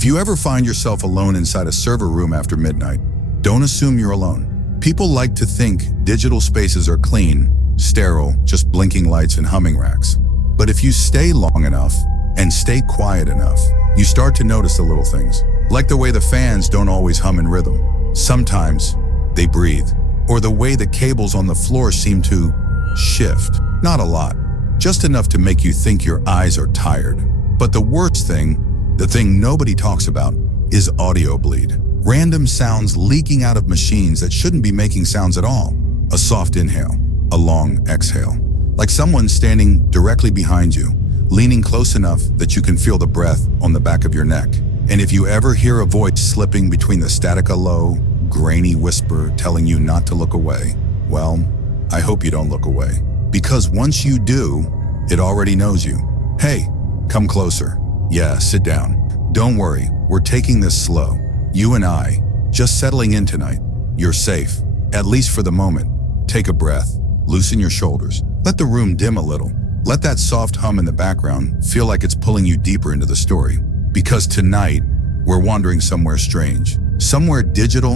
If you ever find yourself alone inside a server room after midnight, don't assume you're alone. People like to think digital spaces are clean, sterile, just blinking lights and humming racks. But if you stay long enough and stay quiet enough, you start to notice the little things. Like the way the fans don't always hum in rhythm. Sometimes they breathe. Or the way the cables on the floor seem to shift. Not a lot, just enough to make you think your eyes are tired. But the worst thing, the thing nobody talks about, is audio bleed. Random sounds leaking out of machines that shouldn't be making sounds at all. A soft inhale, a long exhale. Like someone standing directly behind you, leaning close enough that you can feel the breath on the back of your neck. And if you ever hear a voice slipping between the static, a low, grainy whisper telling you not to look away, well, I hope you don't look away. Because once you do, it already knows you. Hey, come closer. Yeah, sit down. Don't worry, we're taking this slow. You and I, just settling in tonight. You're safe, at least for the moment. Take a breath, loosen your shoulders. Let the room dim a little. Let that soft hum in the background feel like it's pulling you deeper into the story. Because tonight, we're wandering somewhere strange. Somewhere digital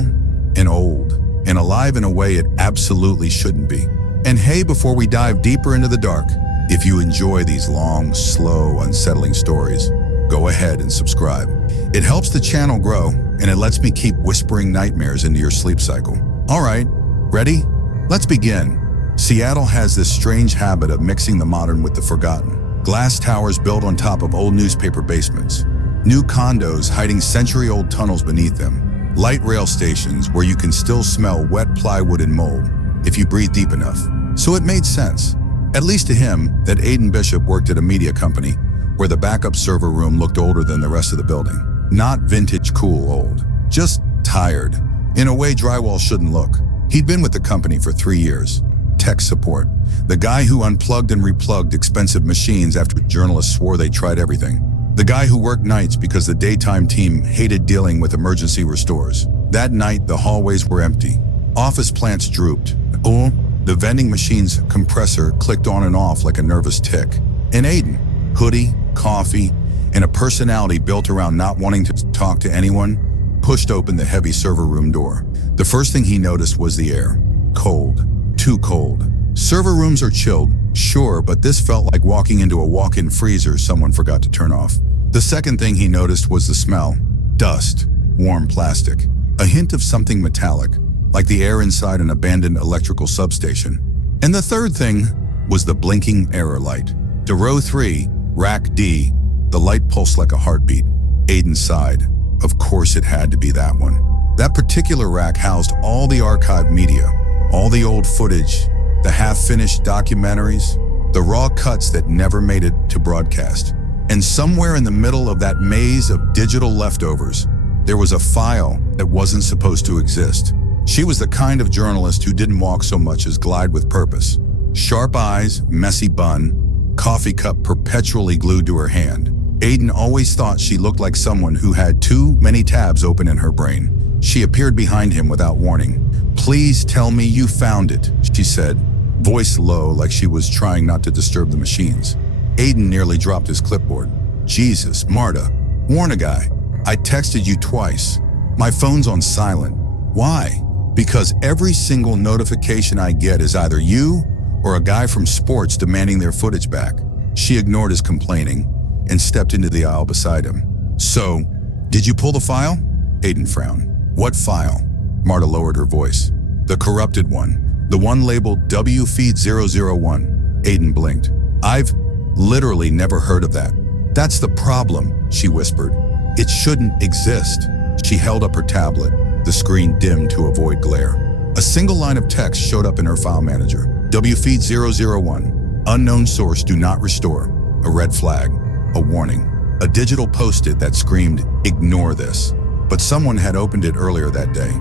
and old and alive in a way it absolutely shouldn't be. And hey, before we dive deeper into the dark, if you enjoy these long, slow, unsettling stories, go ahead and subscribe. It helps the channel grow, and it lets me keep whispering nightmares into your sleep cycle. All right, ready? Let's begin. Seattle has this strange habit of mixing the modern with the forgotten. Glass towers built on top of old newspaper basements. New condos hiding century-old tunnels beneath them. Light rail stations where you can still smell wet plywood and mold if you breathe deep enough. So it made sense, at least to him, that Aiden Bishop worked at a media company where the backup server room looked older than the rest of the building. Not vintage cool old, just tired, in a way drywall shouldn't look. He'd been with the company for 3 years. Tech support, the guy who unplugged and replugged expensive machines after journalists swore they tried everything. The guy who worked nights because the daytime team hated dealing with emergency restores. That night, the hallways were empty. Office plants drooped. Oh, the vending machine's compressor clicked on and off like a nervous tick. And Aiden, hoodie, coffee, and a personality built around not wanting to talk to anyone, pushed open the heavy server room door. The first thing he noticed was the air. Cold. Too cold. Server rooms are chilled, sure, but this felt like walking into a walk-in freezer someone forgot to turn off. The second thing he noticed was the smell. Dust. Warm plastic. A hint of something metallic, like the air inside an abandoned electrical substation. And the third thing was the blinking error light. To row 3, rack D, the light pulsed like a heartbeat. Aiden sighed. Of course it had to be that one. That particular rack housed all the archived media, all the old footage, the half-finished documentaries, the raw cuts that never made it to broadcast. And somewhere in the middle of that maze of digital leftovers, there was a file that wasn't supposed to exist. She was the kind of journalist who didn't walk so much as glide with purpose. Sharp eyes, messy bun, coffee cup perpetually glued to her hand. Aiden always thought she looked like someone who had too many tabs open in her brain. She appeared behind him without warning. "Please tell me you found it," she said, voice low like she was trying not to disturb the machines. Aiden nearly dropped his clipboard. "Jesus, Marta, warn a guy. I texted you twice. My phone's on silent." "Why?" "Because every single notification I get is either you or a guy from sports demanding their footage back." She ignored his complaining and stepped into the aisle beside him. "So, did you pull the file?" Aiden frowned. "What file?" Marta lowered her voice. "The corrupted one. The one labeled W-FEED-001. Aiden blinked. "I've literally never heard of that." "That's the problem," she whispered. "It shouldn't exist." She held up her tablet, the screen dimmed to avoid glare. A single line of text showed up in her file manager. W-FEED-001. Unknown source, do not restore. A red flag. A warning. A digital post-it that screamed, "Ignore this." But someone had opened it earlier that day.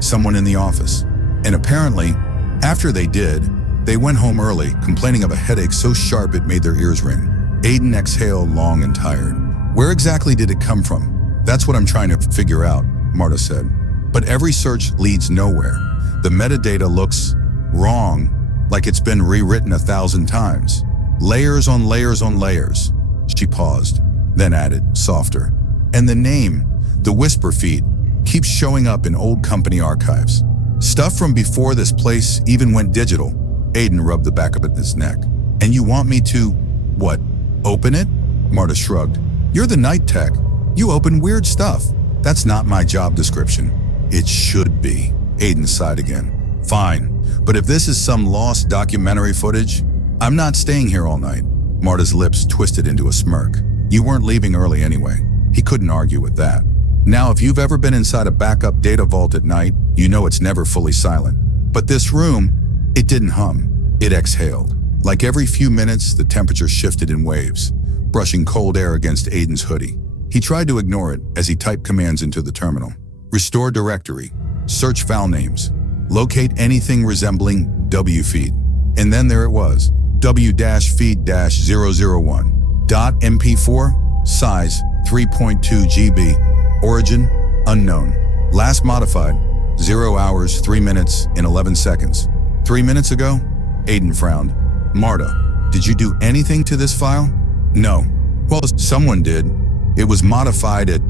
Someone in the office. And apparently, after they did, they went home early, complaining of a headache so sharp it made their ears ring. Aiden exhaled long and tired. "Where exactly did it come from?" "That's what I'm trying to figure out," Marta said. "But every search leads nowhere. The metadata looks wrong, like it's been rewritten 1,000 times. Layers on layers on layers." She paused, then added, softer. And the name, the whisper feed, keeps showing up in old company archives. Stuff from before this place even went digital. Aiden rubbed the back of his neck. And you want me to, what, open it? Marta shrugged. You're the night tech. You open weird stuff. That's not my job description. It should be. Aiden sighed again. Fine, but if this is some lost documentary footage, I'm not staying here all night. Marta's lips twisted into a smirk. You weren't leaving early anyway. He couldn't argue with that. Now, if you've ever been inside a backup data vault at night, you know it's never fully silent. But this room, it didn't hum. It exhaled. Like every few minutes, the temperature shifted in waves, brushing cold air against Aiden's hoodie. He tried to ignore it as he typed commands into the terminal. Restore directory. Search file names. Locate anything resembling W-FEED. And then there it was. W-FEED-001. .mp4, size 3.2 GB, origin unknown. Last modified 0 hours, 3 minutes, and 11 seconds. 3 minutes ago? Aiden frowned. Marta, did you do anything to this file? No. Well, someone did. It was modified at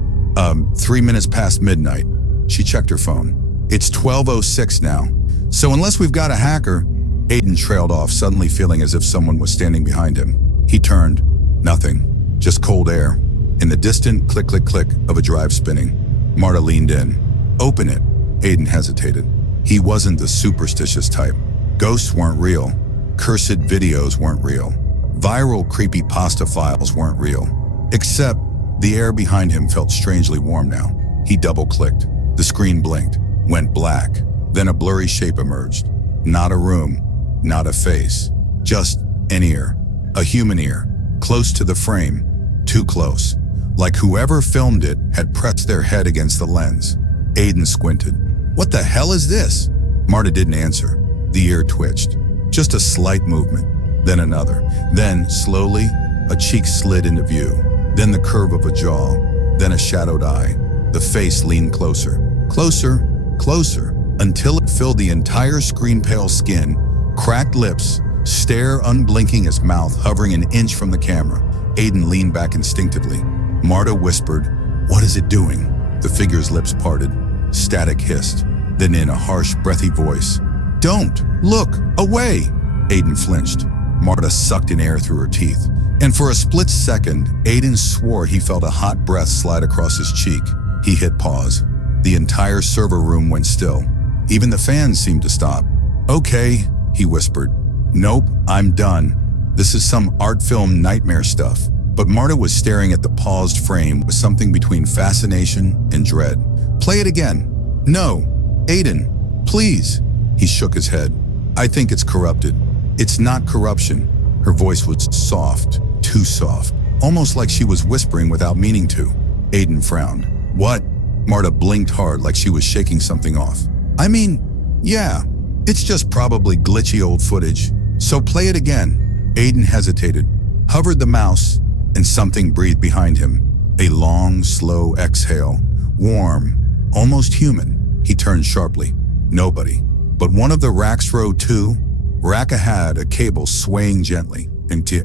3 minutes past midnight. She checked her phone. It's 12:06 now. So unless we've got a hacker, Aiden trailed off, suddenly feeling as if someone was standing behind him. He turned. Nothing. Just cold air. And the distant click, click, click of a drive spinning. Marta leaned in. Open it. Aiden hesitated. He wasn't the superstitious type. Ghosts weren't real. Cursed videos weren't real. Viral creepypasta files weren't real. Except the air behind him felt strangely warm now. He double-clicked. The screen blinked, went black. Then a blurry shape emerged. Not a room, not a face. Just an ear. A human ear. Close to the frame. Too close. Like whoever filmed it had pressed their head against the lens. Aiden squinted. What the hell is this? Marta didn't answer. The ear twitched. Just a slight movement. Then another. Then, slowly, a cheek slid into view. Then the curve of a jaw. Then a shadowed eye. The face leaned closer. Closer, closer, until it filled the entire screen. Pale skin, cracked lips, stare unblinking as mouth hovering an inch from the camera. Aiden leaned back instinctively. Marta whispered, "What is it doing?" The figure's lips parted. Static hissed. Then in a harsh, breathy voice, "Don't! Look! Away!" Aiden flinched. Marta sucked in air through her teeth. And for a split second, Aiden swore he felt a hot breath slide across his cheek. He hit pause. The entire server room went still. Even the fans seemed to stop. "Okay," he whispered. "Nope, I'm done. This is some art film nightmare stuff." But Marta was staring at the paused frame with something between fascination and dread. "Play it again." "No. Aiden, please." He shook his head. "I think it's corrupted." "It's not corruption." Her voice was soft, too soft, almost like she was whispering without meaning to. Aiden frowned. "What?" Marta blinked hard like she was shaking something off. "I mean, yeah, it's just probably glitchy old footage. So play it again." Aiden hesitated, hovered the mouse, and something breathed behind him. A long, slow exhale, warm, almost human. He turned sharply. Nobody. But one of the racks, row 2, rack ahead, a cable swaying gently,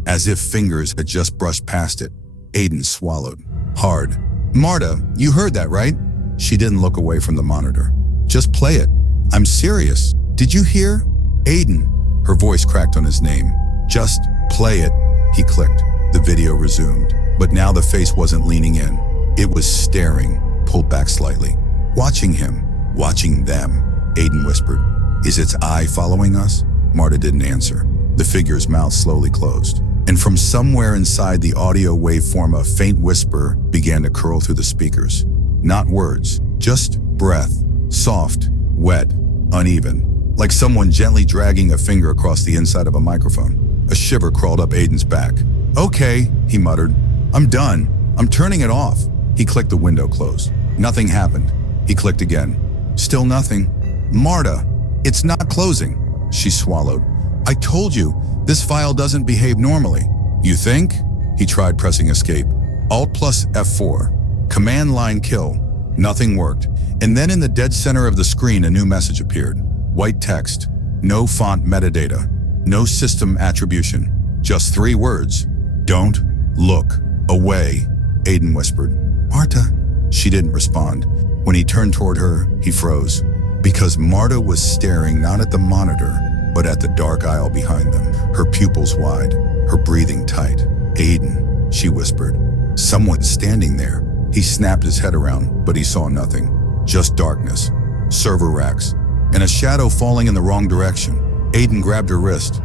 as if fingers had just brushed past it. Aiden swallowed. Hard. "Marta, you heard that, right?" She didn't look away from the monitor. "Just play it. I'm serious. Did you hear?" "Aiden." Her voice cracked on his name. "Just play it." He clicked. The video resumed. But now the face wasn't leaning in. It was staring, pulled back slightly. "Watching him. Watching them," Aiden whispered. "Is its eye following us?" Marta didn't answer. The figure's mouth slowly closed. And from somewhere inside the audio waveform, a faint whisper began to curl through the speakers. Not words, just breath. Soft, wet, uneven. Like someone gently dragging a finger across the inside of a microphone. A shiver crawled up Aiden's back. "Okay," he muttered. "I'm done. I'm turning it off." He clicked the window closed. Nothing happened. He clicked again. Still nothing. "Marta, it's not closing." She swallowed. "I told you, this file doesn't behave normally." "You think?" He tried pressing escape. Alt plus F4. Command line kill. Nothing worked. And then in the dead center of the screen, a new message appeared. White text. No font metadata. No system attribution. Just 3 words. "Don't look away," Aiden whispered. Marta. She didn't respond. When he turned toward her, he froze. Because Marta was staring not at the monitor, but at the dark aisle behind them, her pupils wide, her breathing tight. Aiden, she whispered. Someone's standing there. He snapped his head around, but he saw nothing. Just darkness, server racks, and a shadow falling in the wrong direction. Aiden grabbed her wrist.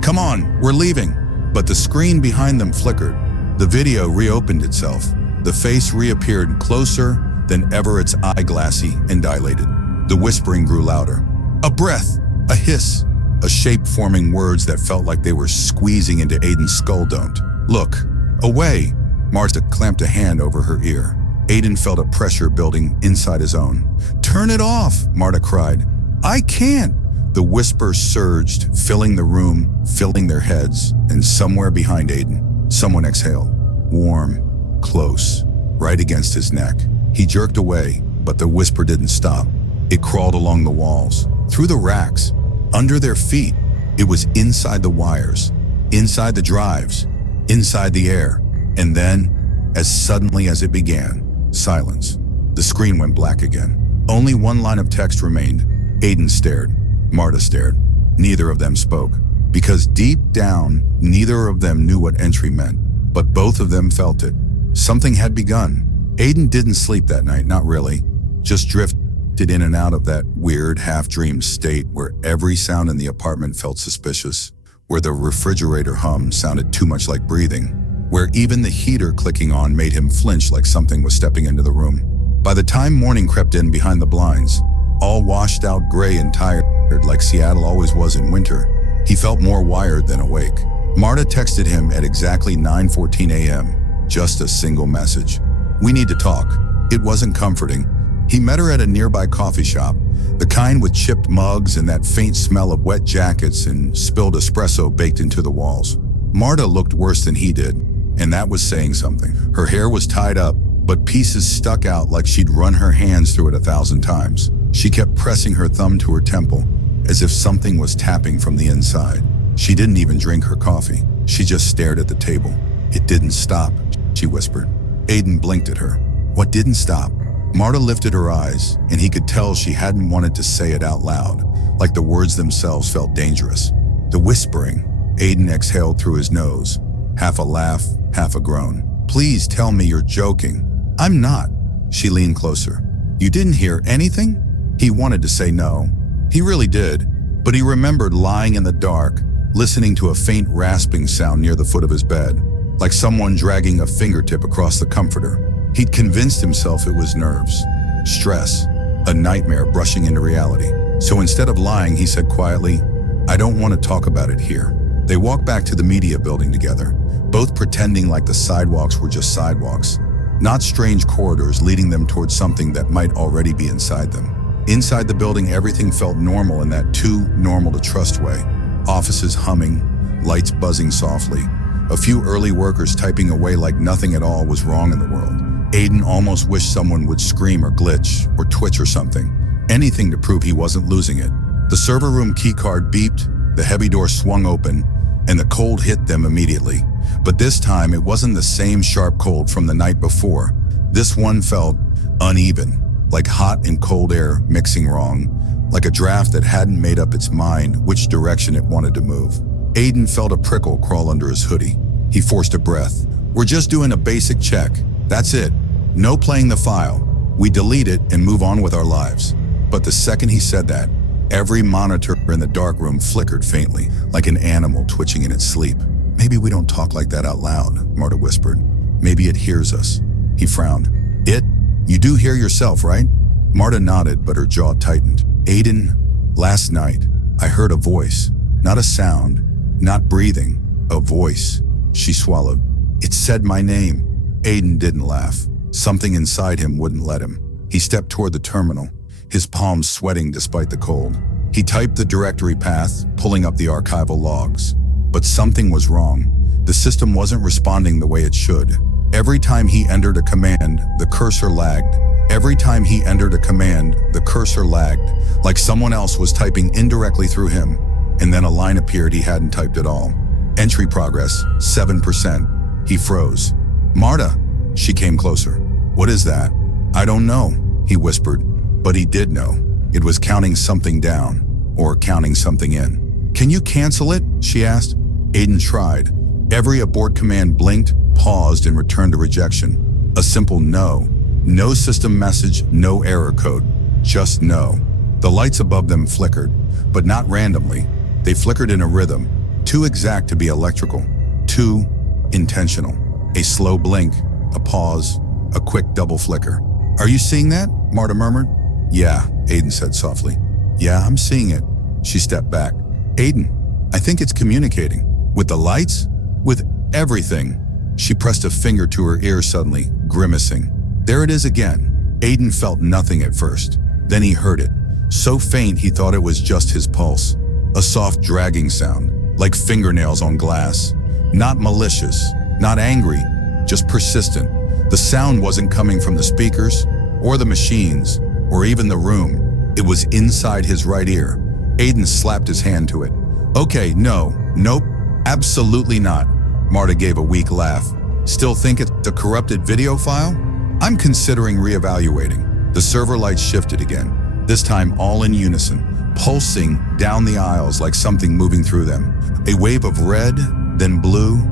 Come on, we're leaving. But the screen behind them flickered. The video reopened itself. The face reappeared closer than ever, its eye glassy and dilated. The whispering grew louder. A breath, a hiss, a shape forming words that felt like they were squeezing into Aiden's skull. Don't look away. Marta clamped a hand over her ear. Aiden felt a pressure building inside his own. Turn it off, Marta cried. I can't. The whisper surged, filling the room, filling their heads, and somewhere behind Aiden, someone exhaled. Warm, close, right against his neck. He jerked away, but the whisper didn't stop. It crawled along the walls, through the racks, under their feet. It was inside the wires, inside the drives, inside the air. And then, as suddenly as it began, silence. The screen went black again. Only one line of text remained. Aiden stared. Marta stared. Neither of them spoke. Because deep down, neither of them knew what entry meant. But both of them felt it. Something had begun. Aiden didn't sleep that night, not really. Just drifted in and out of that weird, half-dreamed state where every sound in the apartment felt suspicious, where the refrigerator hum sounded too much like breathing, where even the heater clicking on made him flinch like something was stepping into the room. By the time morning crept in behind the blinds, all washed out gray and tired like Seattle always was in winter, he felt more wired than awake. Marta texted him at exactly 9:14 a.m., just a single message. We need to talk. It wasn't comforting. He met her at a nearby coffee shop, the kind with chipped mugs and that faint smell of wet jackets and spilled espresso baked into the walls. Marta looked worse than he did, and that was saying something. Her hair was tied up, but pieces stuck out like she'd run her hands through it 1,000 times. She kept pressing her thumb to her temple, as if something was tapping from the inside. She didn't even drink her coffee. She just stared at the table. It didn't stop, she whispered. Aiden blinked at her. What didn't stop? Marta lifted her eyes, and he could tell she hadn't wanted to say it out loud, like the words themselves felt dangerous. The whispering. Aiden exhaled through his nose, half a laugh, half a groan. Please tell me you're joking. I'm not. She leaned closer. You didn't hear anything? He wanted to say no. He really did, but he remembered lying in the dark, listening to a faint rasping sound near the foot of his bed, like someone dragging a fingertip across the comforter. He'd convinced himself it was nerves, stress, a nightmare brushing into reality. So instead of lying, he said quietly, I don't want to talk about it here. They walked back to the media building together, both pretending like the sidewalks were just sidewalks, not strange corridors leading them towards something that might already be inside them. Inside the building, everything felt normal in that too normal to trust way. Offices humming, lights buzzing softly, a few early workers typing away like nothing at all was wrong in the world. Aiden almost wished someone would scream or glitch or twitch or something, anything to prove he wasn't losing it. The server room keycard beeped, the heavy door swung open, and the cold hit them immediately. But this time, it wasn't the same sharp cold from the night before. This one felt uneven, like hot and cold air mixing wrong, like a draft that hadn't made up its mind which direction it wanted to move. Aiden felt a prickle crawl under his hoodie. He forced a breath. We're just doing a basic check. That's it. No playing the file. We delete it and move on with our lives. But the second he said that, every monitor in the dark room flickered faintly, like an animal twitching in its sleep. Maybe we don't talk like that out loud, Marta whispered. Maybe it hears us. He frowned. It? You do hear yourself, right? Marta nodded, but her jaw tightened. Aiden, last night, I heard a voice. Not a sound, not breathing, a voice. She swallowed. It said my name. Aiden didn't laugh. Something inside him wouldn't let him. He stepped toward the terminal, his palms sweating despite the cold. He typed the directory path, pulling up the archival logs. But something was wrong. The system wasn't responding the way it should. Every time he entered a command, the cursor lagged. Every time he entered a command, the cursor lagged, like someone else was typing indirectly through him. And then a line appeared he hadn't typed at all. Entry progress, 7%. He froze. Marta, she came closer. "What is that?" "I don't know," he whispered, but he did know. It was counting something down, or counting something in. "Can you cancel it?" she asked. Aiden tried. Every abort command blinked, paused, and returned to rejection. A simple no. No system message, no error code. Just no. The lights above them flickered, but not randomly. They flickered in a rhythm, too exact to be electrical, too intentional. A slow blink, a pause, a quick double flicker. "Are you seeing that?" Marta murmured. "Yeah," Aiden said softly. "Yeah, I'm seeing it." She stepped back. "Aiden, I think it's communicating. With the lights? With everything." She pressed a finger to her ear suddenly, grimacing. There it is again. Aiden felt nothing at first. Then he heard it, so faint he thought it was just his pulse. A soft dragging sound, like fingernails on glass. Not malicious, not angry, just persistent. The sound wasn't coming from the speakers, or the machines, or even the room. It was inside his right ear. Aiden slapped his hand to it. "Okay, nope, absolutely not." Marta gave a weak laugh. "Still think it's a corrupted video file?" "I'm considering reevaluating." The server lights shifted again, this time all in unison, pulsing down the aisles like something moving through them. A wave of red, then blue,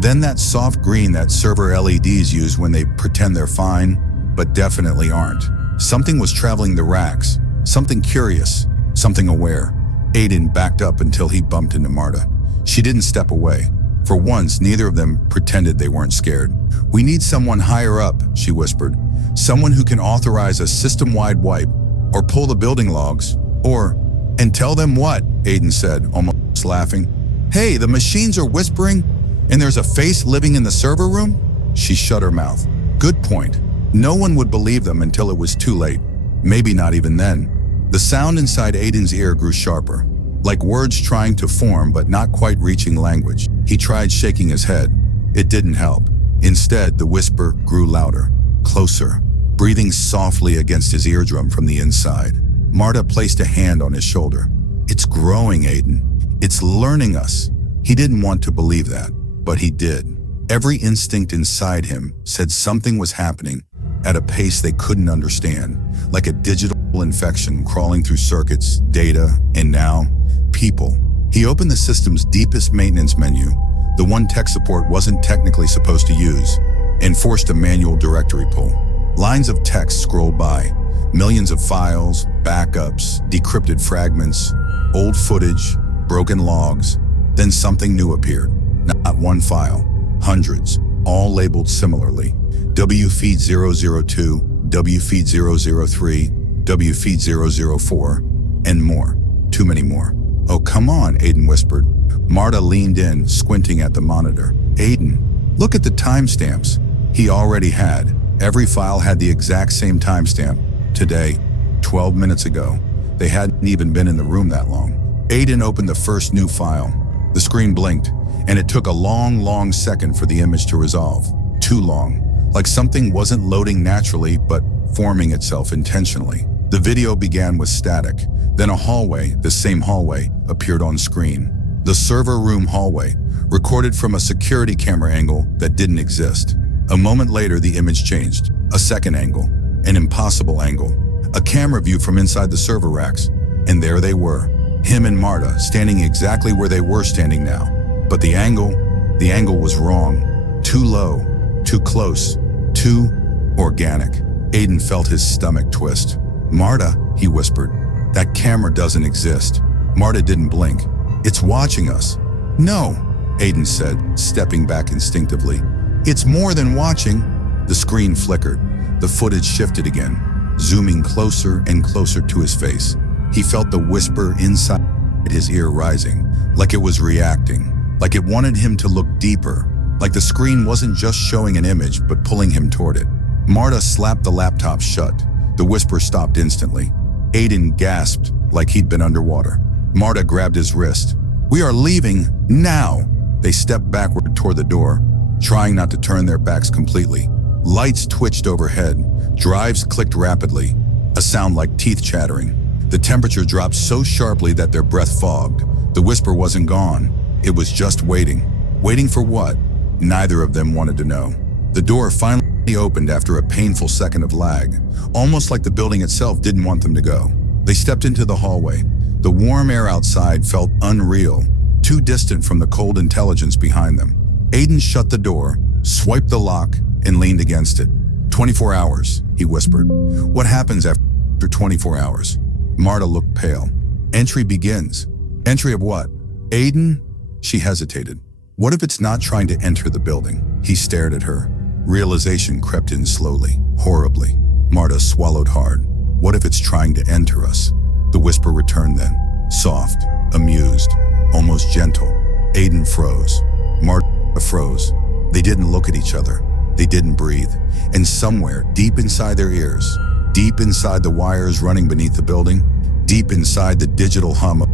then that soft green that server LEDs use when they pretend they're fine, but definitely aren't. Something was traveling the racks, something curious, something aware. Aiden backed up until he bumped into Marta. She didn't step away. For once, neither of them pretended they weren't scared. "We need someone higher up," she whispered. "Someone who can authorize a system-wide wipe, or pull the building logs, or..." "And tell them what?" Aiden said, almost laughing. "Hey, the machines are whispering, and there's a face living in the server room?" She shut her mouth. Good point. No one would believe them until it was too late. Maybe not even then. The sound inside Aiden's ear grew sharper, like words trying to form but not quite reaching language. He tried shaking his head. It didn't help. Instead, the whisper grew louder, closer, breathing softly against his eardrum from the inside. Marta placed a hand on his shoulder. "It's growing, Aiden. It's learning us." He didn't want to believe that, but he did. Every instinct inside him said something was happening at a pace they couldn't understand, like a digital infection crawling through circuits, data, and now, people. He opened the system's deepest maintenance menu, the one tech support wasn't technically supposed to use, and forced a manual directory pull. Lines of text scrolled by, millions of files, backups, decrypted fragments, old footage, broken logs. Then something new appeared. Not one file, hundreds, all labeled similarly. W-FEED-002, W-FEED-003, W-FEED-004, and more. Too many more. "Oh, come on," Aiden whispered. Marta leaned in, squinting at the monitor. "Aiden, look at the timestamps." He already had. Every file had the exact same timestamp. Today, 12 minutes ago. They hadn't even been in the room that long. Aiden opened the first new file. The screen blinked, and it took a long second for the image to resolve. Too long. Like something wasn't loading naturally, but forming itself intentionally. The video began with static. Then a hallway, the same hallway, appeared on screen. The server room hallway, recorded from a security camera angle that didn't exist. A moment later, the image changed. A second angle, an impossible angle. A camera view from inside the server racks. And there they were, him and Marta, standing exactly where they were standing now. But the angle was wrong. Too low, too close, too organic. Aiden felt his stomach twist. "Marta," he whispered, "that camera doesn't exist." Marta didn't blink. "It's watching us." "No," Aiden said, stepping back instinctively. "It's more than watching." The screen flickered. The footage shifted again, zooming closer and closer to his face. He felt the whisper inside his ear rising, like it was reacting, like it wanted him to look deeper, like the screen wasn't just showing an image but pulling him toward it. Marta slapped the laptop shut. The whisper stopped instantly. Aiden gasped like he'd been underwater. Marta grabbed his wrist. "We are leaving now." They stepped backward toward the door, trying not to turn their backs completely. Lights twitched overhead. Drives clicked rapidly, a sound like teeth chattering. The temperature dropped so sharply that their breath fogged. The whisper wasn't gone. It was just waiting. Waiting for what? Neither of them wanted to know. The door finally opened after a painful second of lag, almost like the building itself didn't want them to go. They stepped into the hallway. The warm air outside felt unreal, too distant from the cold intelligence behind them. Aiden shut the door, swiped the lock, and leaned against it. 24 hours, he whispered. What happens after 24 hours? Marta looked pale. Entry begins. Entry of what? Aiden? She hesitated. What if it's not trying to enter the building? He stared at her. Realization crept in slowly, horribly. Marta swallowed hard. What if it's trying to enter us? The whisper returned then, soft, amused, almost gentle. Aiden froze. Marta froze. They didn't look at each other. They didn't breathe. And somewhere, deep inside their ears, deep inside the wires running beneath the building, deep inside the digital hum of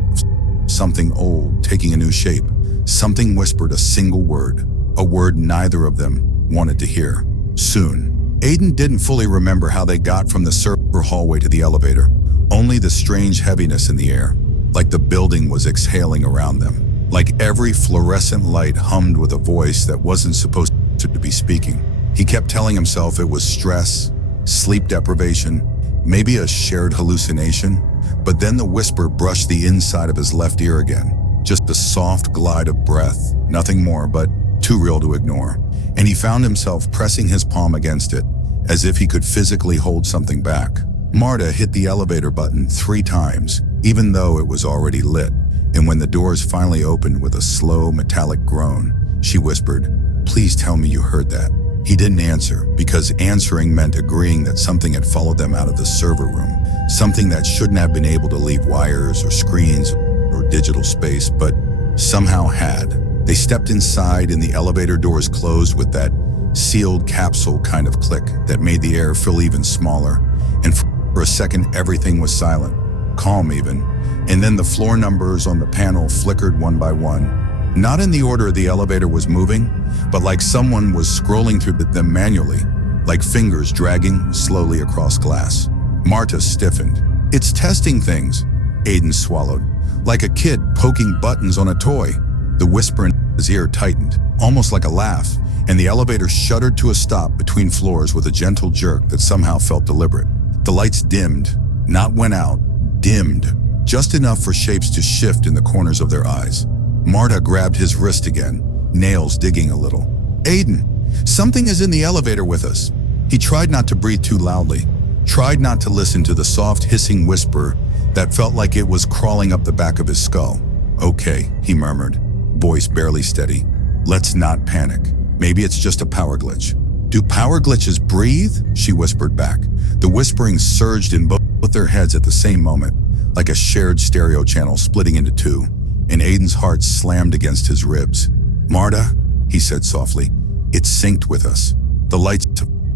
something old taking a new shape, something whispered a single word, a word neither of them wanted to hear. Soon. Aiden didn't fully remember how they got from the server hallway to the elevator, only the strange heaviness in the air, like the building was exhaling around them, like every fluorescent light hummed with a voice that wasn't supposed to be speaking. He kept telling himself it was stress, sleep deprivation, maybe a shared hallucination, but then the whisper brushed the inside of his left ear again, just a soft glide of breath, nothing more, but too real to ignore. And he found himself pressing his palm against it, as if he could physically hold something back. Marta hit the elevator button 3 times, even though it was already lit, and when the doors finally opened with a slow, metallic groan, she whispered, "Please tell me you heard that." He didn't answer, because answering meant agreeing that something had followed them out of the server room, something that shouldn't have been able to leave wires or screens or digital space, but somehow had. They stepped inside and the elevator doors closed with that sealed capsule kind of click that made the air feel even smaller. And for a second, everything was silent, calm even. And then the floor numbers on the panel flickered one by one. Not in the order the elevator was moving, but like someone was scrolling through them manually, like fingers dragging slowly across glass. Marta stiffened. "It's testing things," Aiden swallowed, like a kid poking buttons on a toy. The whisper in his ear tightened, almost like a laugh, and the elevator shuddered to a stop between floors with a gentle jerk that somehow felt deliberate. The lights dimmed, not went out, dimmed, just enough for shapes to shift in the corners of their eyes. Marta grabbed his wrist again, nails digging a little. "Aiden, something is in the elevator with us." He tried not to breathe too loudly, tried not to listen to the soft hissing whisper that felt like it was crawling up the back of his skull. "Okay," he murmured, voice barely steady. "Let's not panic. Maybe it's just a power glitch." "Do power glitches breathe?" she whispered back. The whispering surged in both their heads at the same moment, like a shared stereo channel splitting into two, and Aiden's heart slammed against his ribs. "Marta," he said softly, "it synced with us." The lights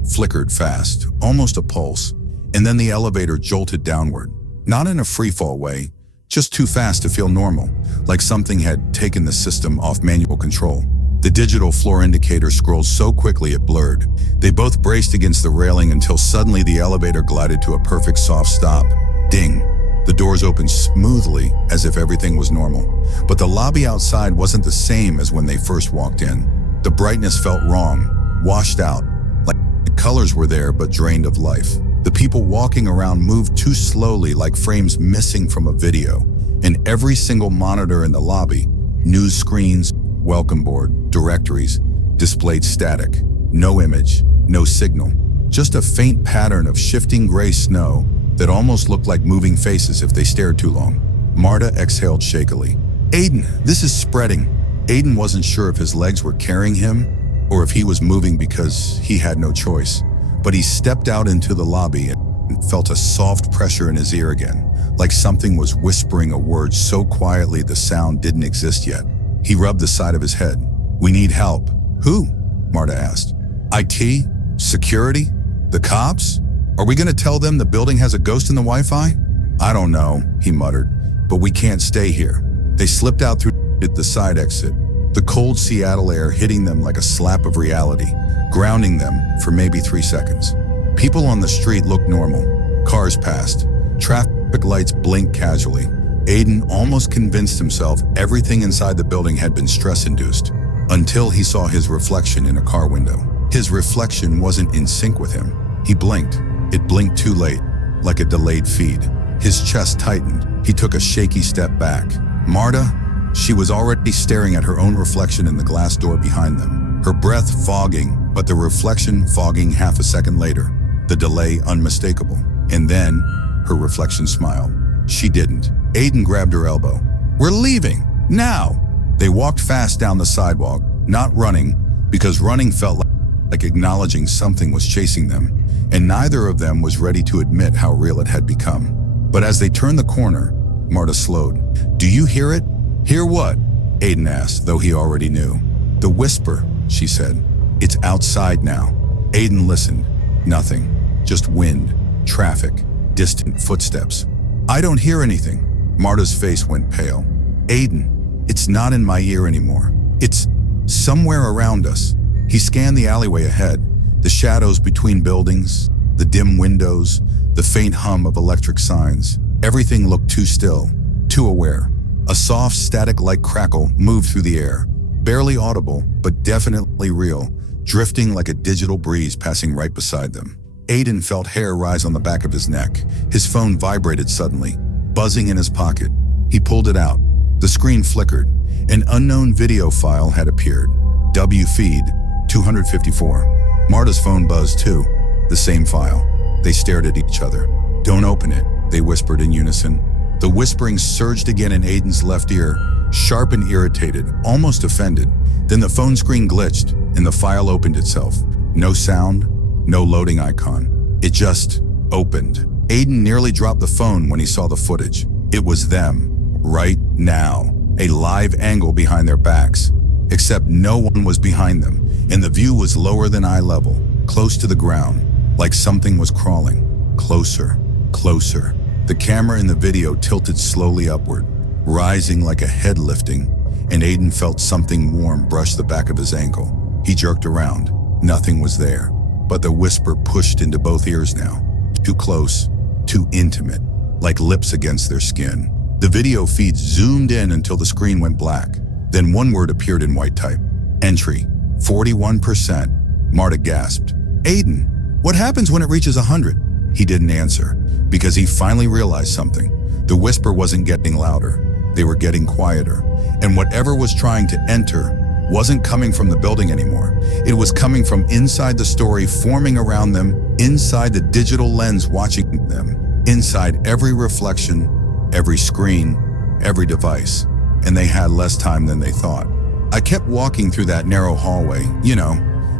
flickered fast, almost a pulse, and then the elevator jolted downward, not in a freefall way, just too fast to feel normal, like something had taken the system off manual control. The digital floor indicator scrolled so quickly it blurred. They both braced against the railing until suddenly the elevator glided to a perfect soft stop. Ding! The doors opened smoothly, as if everything was normal. But the lobby outside wasn't the same as when they first walked in. The brightness felt wrong, washed out, like the colors were there but drained of life. The people walking around moved too slowly, like frames missing from a video. And every single monitor in the lobby, news screens, welcome board, directories, displayed static. No image, no signal. Just a faint pattern of shifting gray snow that almost looked like moving faces if they stared too long. Marta exhaled shakily. "Aiden, this is spreading." Aiden wasn't sure if his legs were carrying him or if he was moving because he had no choice. But he stepped out into the lobby and felt a soft pressure in his ear again, like something was whispering a word so quietly the sound didn't exist yet. He rubbed the side of his head. "We need help." "Who?" Marta asked. "IT? Security? The cops? Are we gonna tell them the building has a ghost in the Wi-Fi?" "I don't know," he muttered, "but we can't stay here." They slipped out through the side exit, the cold Seattle air hitting them like a slap of reality, grounding them for maybe 3 seconds. People on the street looked normal. Cars passed. Traffic lights blinked casually. Aiden almost convinced himself everything inside the building had been stress-induced, until he saw his reflection in a car window. His reflection wasn't in sync with him. He blinked. It blinked too late, like a delayed feed. His chest tightened. He took a shaky step back. Marta? She was already staring at her own reflection in the glass door behind them. Her breath fogging, but the reflection fogging half a second later. The delay unmistakable. And then, her reflection smiled. She didn't. Aiden grabbed her elbow. "We're leaving! Now!" They walked fast down the sidewalk, not running, because running felt like acknowledging something was chasing them, and neither of them was ready to admit how real it had become. But as they turned the corner, Marta slowed. "Do you hear it?" "Hear what?" Aiden asked, though he already knew. "The whisper," she said. "It's outside now." Aiden listened. Nothing. Just wind, traffic, distant footsteps. "I don't hear anything." Marta's face went pale. "Aiden, it's not in my ear anymore. It's somewhere around us." He scanned the alleyway ahead, the shadows between buildings, the dim windows, the faint hum of electric signs. Everything looked too still, too aware. A soft, static-like crackle moved through the air, barely audible, but definitely real, drifting like a digital breeze passing right beside them. Aiden felt hair rise on the back of his neck. His phone vibrated suddenly, buzzing in his pocket. He pulled it out. The screen flickered. An unknown video file had appeared. W-FEED-001. Marta's phone buzzed too. The same file. They stared at each other. "Don't open it," they whispered in unison. The whispering surged again in Aiden's left ear, sharp and irritated, almost offended. Then the phone screen glitched, and the file opened itself. No sound, no loading icon. It just opened. Aiden nearly dropped the phone when he saw the footage. It was them, right now. A live angle behind their backs. Except no one was behind them, and the view was lower than eye level, close to the ground, like something was crawling. Closer, closer. The camera in the video tilted slowly upward, rising like a head lifting, and Aiden felt something warm brush the back of his ankle. He jerked around. Nothing was there, but the whisper pushed into both ears now. Too close, too intimate, like lips against their skin. The video feed zoomed in until the screen went black. Then one word appeared in white type. Entry, 41%. Marta gasped. "Aiden, what happens when it reaches 100? He didn't answer, because he finally realized something. The whisper wasn't getting louder. They were getting quieter. And whatever was trying to enter wasn't coming from the building anymore. It was coming from inside the story forming around them, inside the digital lens watching them, inside every reflection, every screen, every device. And they had less time than they thought. I kept walking through that narrow hallway,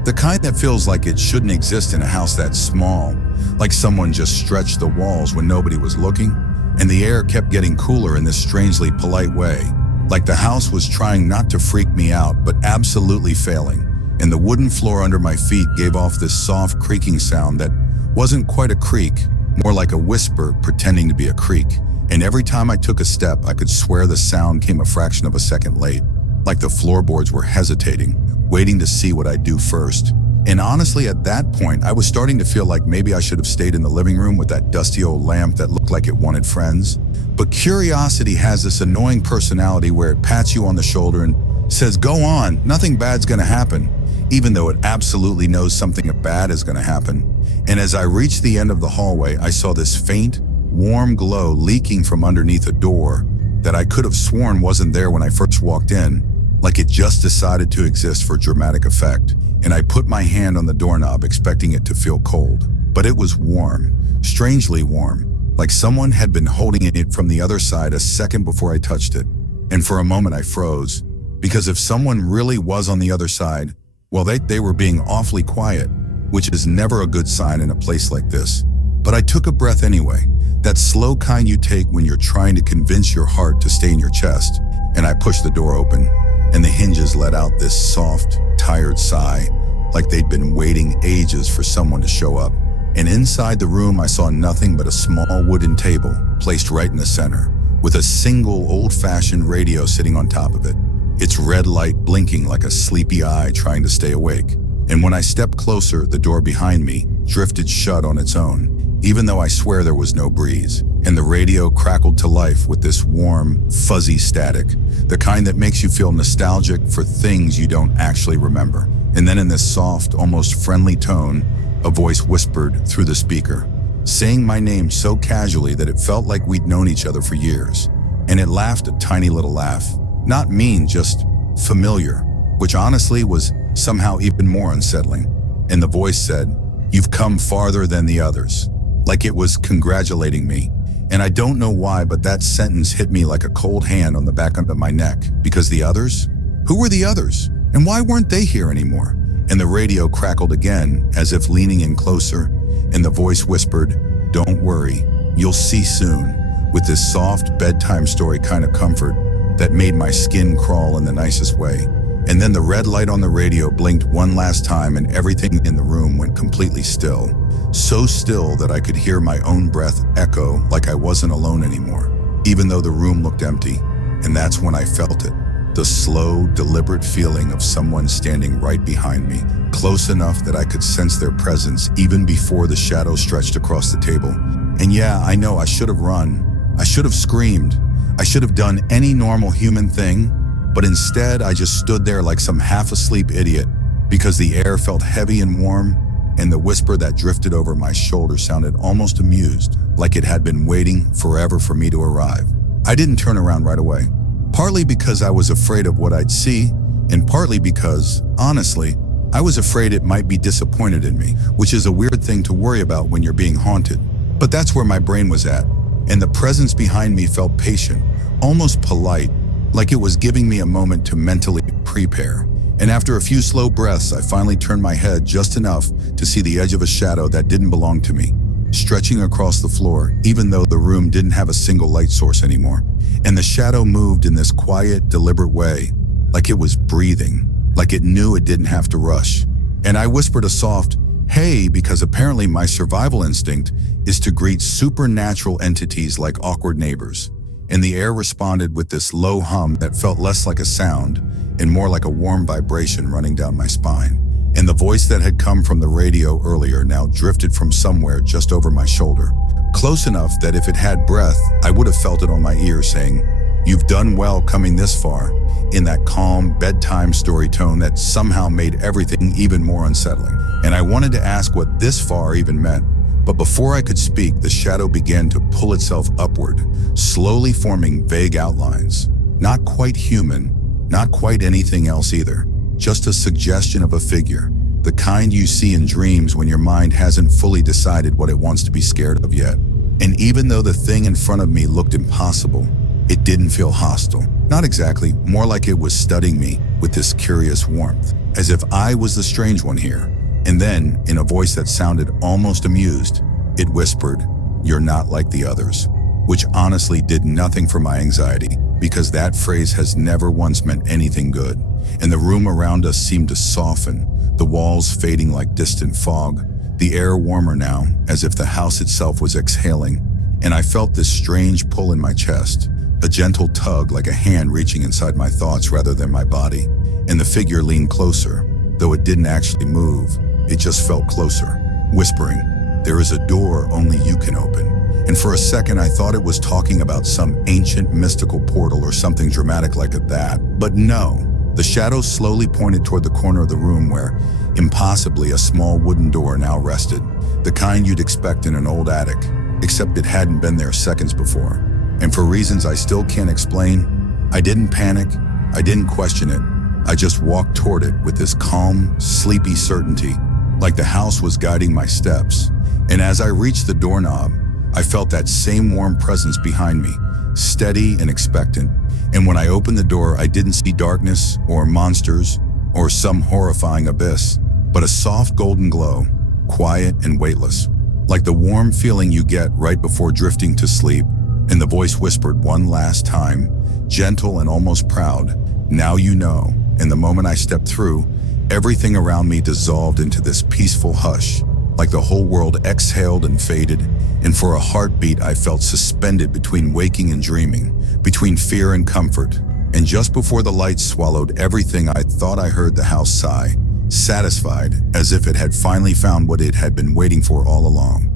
the kind that feels like it shouldn't exist in a house that small, like someone just stretched the walls when nobody was looking. And the air kept getting cooler in this strangely polite way, like the house was trying not to freak me out, but absolutely failing. And the wooden floor under my feet gave off this soft creaking sound that wasn't quite a creak, more like a whisper pretending to be a creak. And every time I took a step, I could swear the sound came a fraction of a second late, like the floorboards were hesitating, waiting to see what I'd do first. And honestly, at that point, I was starting to feel like maybe I should have stayed in the living room with that dusty old lamp that looked like it wanted friends. But curiosity has this annoying personality where it pats you on the shoulder and says, "Go on, nothing bad's gonna happen," even though it absolutely knows something bad is gonna happen. And as I reached the end of the hallway, I saw this faint, warm glow leaking from underneath a door that I could have sworn wasn't there when I first walked in, like it just decided to exist for dramatic effect. And I put my hand on the doorknob expecting it to feel cold. But it was warm, strangely warm, like someone had been holding it from the other side a second before I touched it. And for a moment I froze, because if someone really was on the other side, well, they were being awfully quiet, which is never a good sign in a place like this. But I took a breath anyway, that slow kind you take when you're trying to convince your heart to stay in your chest. And I pushed the door open, and the hinges let out this soft, tired sigh, like they'd been waiting ages for someone to show up. And inside the room, I saw nothing but a small wooden table placed right in the center, with a single old-fashioned radio sitting on top of it, its red light blinking like a sleepy eye trying to stay awake. And when I stepped closer, the door behind me drifted shut on its own, even though I swear there was no breeze, and the radio crackled to life with this warm, fuzzy static, the kind that makes you feel nostalgic for things you don't actually remember. And then in this soft, almost friendly tone, a voice whispered through the speaker, saying my name so casually that it felt like we'd known each other for years. And it laughed a tiny little laugh. Not mean, just familiar, which honestly was somehow even more unsettling. And the voice said, "You've come farther than the others," like it was congratulating me. And I don't know why, but that sentence hit me like a cold hand on the back of my neck. Because the others? Who were the others? And why weren't they here anymore? And the radio crackled again, as if leaning in closer, and the voice whispered, "Don't worry, you'll see soon," with this soft bedtime story kind of comfort that made my skin crawl in the nicest way. And then the red light on the radio blinked one last time and everything in the room went completely still. So still that I could hear my own breath echo like I wasn't alone anymore, even though the room looked empty. And that's when I felt it. The slow, deliberate feeling of someone standing right behind me, close enough that I could sense their presence even before the shadow stretched across the table. And yeah, I know I should have run. I should have screamed. I should have done any normal human thing, but instead I just stood there like some half-asleep idiot because the air felt heavy and warm, and the whisper that drifted over my shoulder sounded almost amused, like it had been waiting forever for me to arrive. I didn't turn around right away, partly because I was afraid of what I'd see, and partly because, honestly, I was afraid it might be disappointed in me, which is a weird thing to worry about when you're being haunted. But that's where my brain was at, and the presence behind me felt patient, almost polite, like it was giving me a moment to mentally prepare. And after a few slow breaths, I finally turned my head just enough to see the edge of a shadow that didn't belong to me, stretching across the floor, even though the room didn't have a single light source anymore. And the shadow moved in this quiet, deliberate way, like it was breathing, like it knew it didn't have to rush. And I whispered a soft, "Hey," because apparently my survival instinct is to greet supernatural entities like awkward neighbors. And the air responded with this low hum that felt less like a sound and more like a warm vibration running down my spine. And the voice that had come from the radio earlier now drifted from somewhere just over my shoulder, close enough that if it had breath, I would have felt it on my ear saying, "You've done well coming this far," in that calm, bedtime story tone that somehow made everything even more unsettling. And I wanted to ask what this far even meant. But before I could speak, the shadow began to pull itself upward, slowly forming vague outlines. Not quite human, not quite anything else either. Just a suggestion of a figure, the kind you see in dreams when your mind hasn't fully decided what it wants to be scared of yet. And even though the thing in front of me looked impossible, it didn't feel hostile. Not exactly, more like it was studying me with this curious warmth, as if I was the strange one here. And then, in a voice that sounded almost amused, it whispered, "You're not like the others," which honestly did nothing for my anxiety, because that phrase has never once meant anything good. And the room around us seemed to soften, the walls fading like distant fog, the air warmer now, as if the house itself was exhaling. And I felt this strange pull in my chest, a gentle tug like a hand reaching inside my thoughts rather than my body. And the figure leaned closer, though it didn't actually move. It just felt closer, whispering, "There is a door only you can open." And for a second, I thought it was talking about some ancient mystical portal or something dramatic like that. But no, the shadow slowly pointed toward the corner of the room where, impossibly, a small wooden door now rested. The kind you'd expect in an old attic, except it hadn't been there seconds before. And for reasons I still can't explain, I didn't panic, I didn't question it. I just walked toward it with this calm, sleepy certainty, like the house was guiding my steps. And as I reached the doorknob, I felt that same warm presence behind me, steady and expectant. And when I opened the door, I didn't see darkness or monsters or some horrifying abyss, but a soft golden glow, quiet and weightless, like the warm feeling you get right before drifting to sleep. And the voice whispered one last time, gentle and almost proud, "Now you know." And the moment I stepped through, everything around me dissolved into this peaceful hush, like the whole world exhaled and faded. And for a heartbeat, I felt suspended between waking and dreaming, between fear and comfort. And just before the lights swallowed everything, I thought I heard the house sigh, satisfied, as if it had finally found what it had been waiting for all along.